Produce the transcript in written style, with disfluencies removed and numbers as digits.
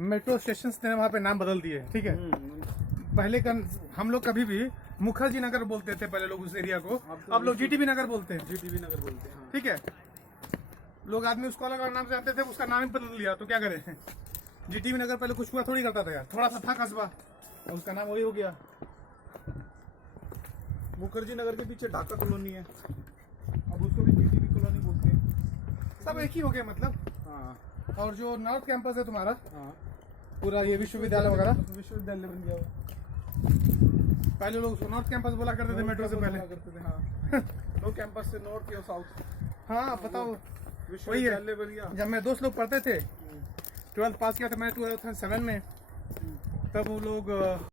Metro station ने वहाँ पे नाम बदल दिए, ठीक है। पहले का हम लोग कभी भी मुखर्जी नगर बोलते थे पहले लोग उस एरिया को, अब लोग जीटीबी नगर बोलते हैं। जीटीबी नगर बोलते हैं, ठीक है। लोग आदमी उसको अलग अलग नाम से जानते थे, उसका नाम ही बदल दिया, तो क्या करें। जीटीबी नगर पहले कुछ हुआ थोड़ी करता था यार, थोड़ा सा था कस्बा, और उसका नाम वही हो गया। मुखर्जी नगर के पीछे ढाका कॉलोनी है, अब उसको भी जीटीबी कॉलोनी बोलते हैं। सब एक ही हो गया मतलब। हाँ और जो नॉर्थ कैंपस है तुम्हारा, हाँ, पूरा ये विश्वविद्यालय वगैरह, विश्वविद्यालय बन गया वो। पहले लोग नॉर्थ कैंपस बोला करते थे मेट्रो से पहले। करते थे, हाँ। नो कैंपस से नॉर्थ या साउथ। हाँ बताओ, वही है। विश्वविद्यालय बन गया। जब मेरे दोस्त लोग पढ़ते थे, 12th पास किया था मैंने 2007 में, तब वो लोग